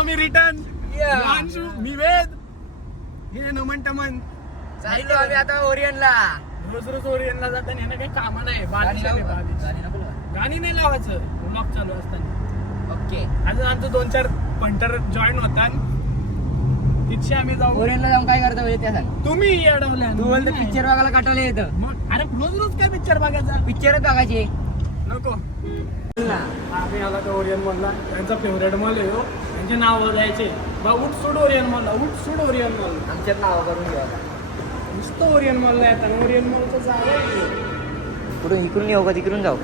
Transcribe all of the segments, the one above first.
आलो मी रिटर्न. मी वेद हे नमन टमन चाललो आम्ही आता ओरियनला. रोज रोज ओरियनला जाताना यांना काही कामा नाही. गाणी नाही लावायचं ब्लॉग चालू असताना. ओके. आता आमचं 2-4 पंटर जॉईन होतात. तिथे आम्ही जाऊ. ओरियनला जाऊन काय करतो म्हणजे त्या सांग. तुम्ही अडवल्या. तू बोलतो पिक्चर बघायला काटायला येतं. मग अरे रोज रोज काय पिक्चर बघायचा. पिक्चरच बघायचे नको. आम्ही आला तर ओरियन मॉलला. त्यांचा फेवरेट मॉल आहे हो. त्यांचे नाव द्यायचे बा उठ सूट ओरियन मॉलला. उठ सूट ओरियन मॉल. आमच्यात नाव करून घ्या. नुसतं ओरियन मॉलला येतात. ओरियन मॉलचं जागा आहे. पुढून इकडून येऊ का तिकडून जाऊ.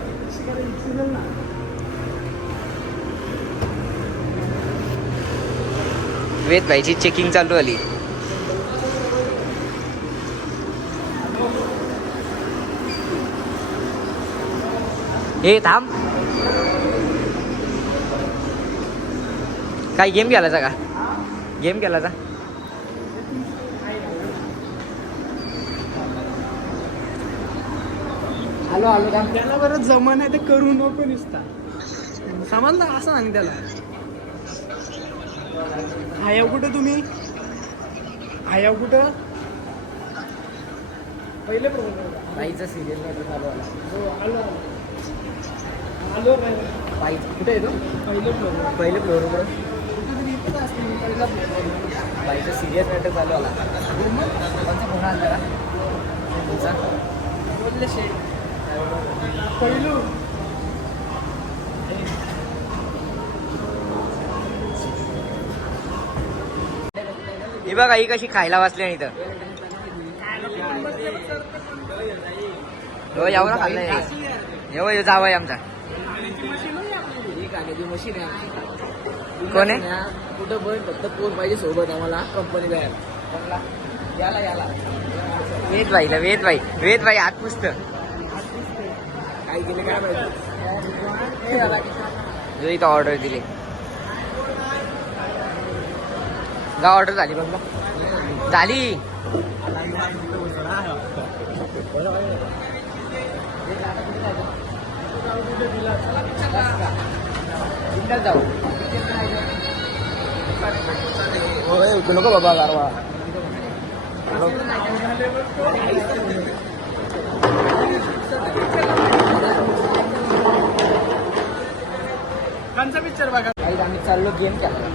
वेद भाईची चेकिंग चालू आली. हे थांब. काय गेम खेळायचा का. गेम खेळायचा. आलो आलो थांब. त्याला बरं जमान आहे ते करू नको निसता. समजलं असं आणि त्याला. हायाव कुठं तुम्ही. हायाव कुठं. पहिले बाईचा सिरियल चालू आला. हो आलो आलो आलो. बाई कुठे आहे तो. पहिले फ्लोर. पहिले फ्लोअरवर कुठेतरी इथंच असते. पहिला फ्लोर. बाईचा सिरियस मॅटर चालू आला. कोणचा फोन आला का तुमचा. बोलले शेड पहिलू. ही बघा ही कशी खायला वाचली आणि इथं. हो यावं ना खाल्लंय. येऊ जावं आमचा. मशीन आहे. कोण आहे. कुठं पण फक्त कोण पाहिजे सोबत आम्हाला कंपनी बाहेर. याला याला वेद भाईला. वेद भाई आत पुसत काय केले काय माहिती. जो इथं ऑर्डर दिली. का ऑर्डर झाली बघ झाली. जाऊ नको बाबा गारवा. कोणचा पिक्चर बघा. आम्ही चाललो गेम खेळायला.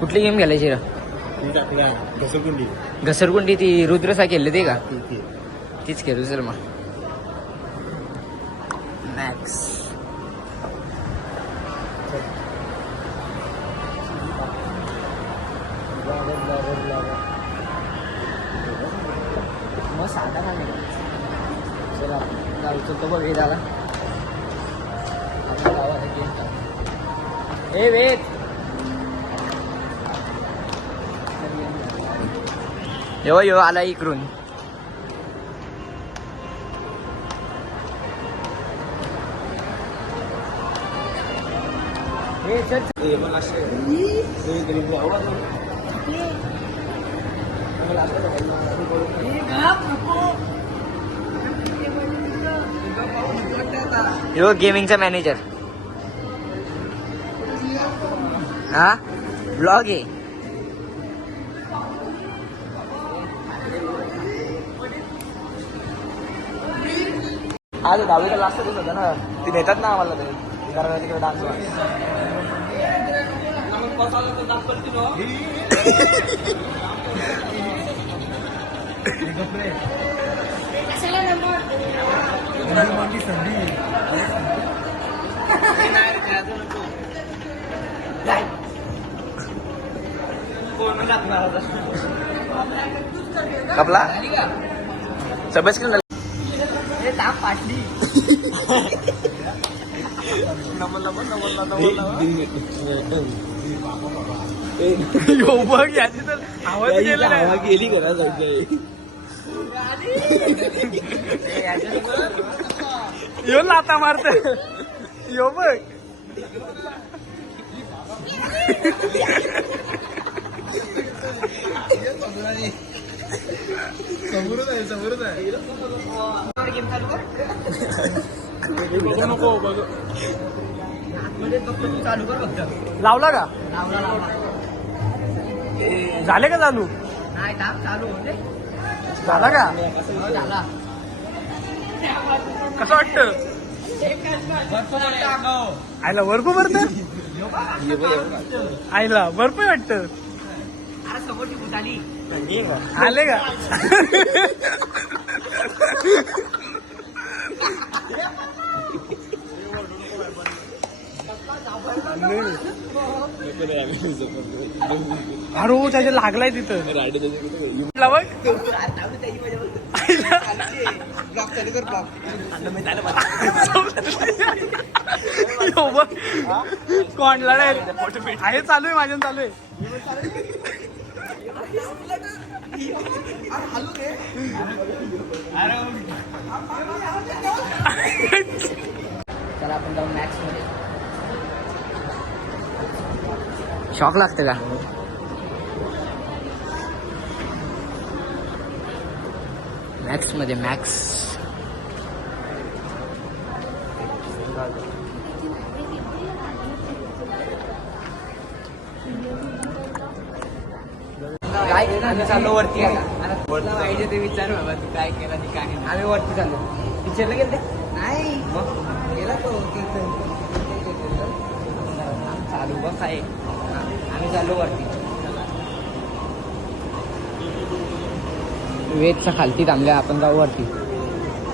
कुठली गेम खेळायची रा. घसरकुंडी ती रुद्रसा खेळले ते का. तीच खेळू चल मग. मॅक्स मग साधा का नाही. चला जाऊ तो बघ हे झाला. हे वेट यो आला इकडून. यो गेमिंगचा मॅनेजर. हा ब्लॉग आहे. आज 10वीला लास्ट दिवस होता ना. ती नेतात ना आम्हाला ते कारण तिकडे डान्स. कपला सबस केलं. ताप पाटली. बघ याची तर आवाज गेली करा जायचं. यो लाता मारत. यो बघ समोरच आहे समोरच आहे. गेम चालू कर. बघू नको बघू. आतमध्ये फक्त तू चालू कर फक्त. लावला का? लावला. झाले का चालू? नाही टाक चालू होते. झाला का? झाला. कसं वाटतं? आईला बर्फ भरत आईला बर्फ वाटत. अरे समोरची भूत आली. आले का? अरे हो, त्याच्या लागलाय तिथं. बघ. ब्लॉक चालू कर ब्लॉक. कोणला आहे चालू आहे माझ्या चालू आहे. चला आपण जाऊ मॅक्स मध्ये. शॉक लागतं का? मॅक्स मध्ये मॅक्स. काय आम्ही चाललो वरती आता. पाहिजे ते विचार बाबा तू काय केला ते काय नाही. आम्ही वरती चाललो. पिक्चरला गेलते नाही मग गेला तो चालू बस आहे. आम्ही चाललो वरती. वेदच्या खालती थांबल्या आपण जाऊ वरती.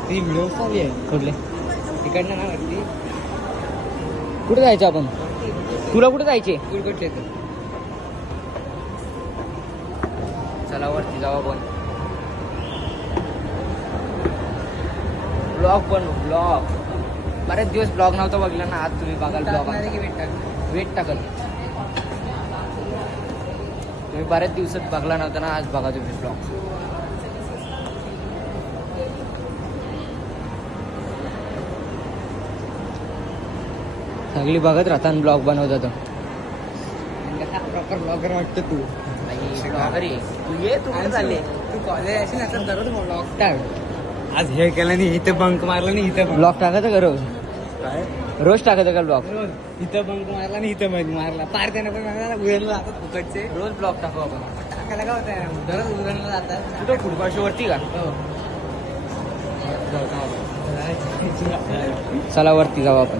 ती व्हिडिओ चालली आहे कुठले तिकडनं ना वरती. कुठे जायचं आपण? तुला कुठे जायचे? कुठे चला वरती जाऊ आपण. ब्लॉग पण ब्लॉग बरेच दिवस ब्लॉग नव्हता बघला ना. आज तुम्ही बघाल ब्लॉग. वेट टाकल तुम्ही बऱ्याच दिवसात बघला नव्हता ना. आज बघा तुम्ही ब्लॉग. सगळी बघत राहता आणि ब्लॉग बनवतात. प्रॉपर ब्लॉगर वाटतं तू. तू ये तू कुठे चालले? तू कॉलेज असेल ना तर दररोज ब्लॉग टाक. आज हे केलं नाही इथं बंक मारलं नाही इथं ब्लॉग टाकायचं का रोज? काय रोज टाकायचं का ब्लॉग? इथं बंक मारला नाही इथं बंक मारला. पार त्यानं पण मला उघडला जातात फुकटचे. रोज ब्लॉग टाकू आपण. टाकायला काय होतं दररोज उघडला जातात. कुठं फुटबॉल वरती का? चला वरती जाऊ आपण.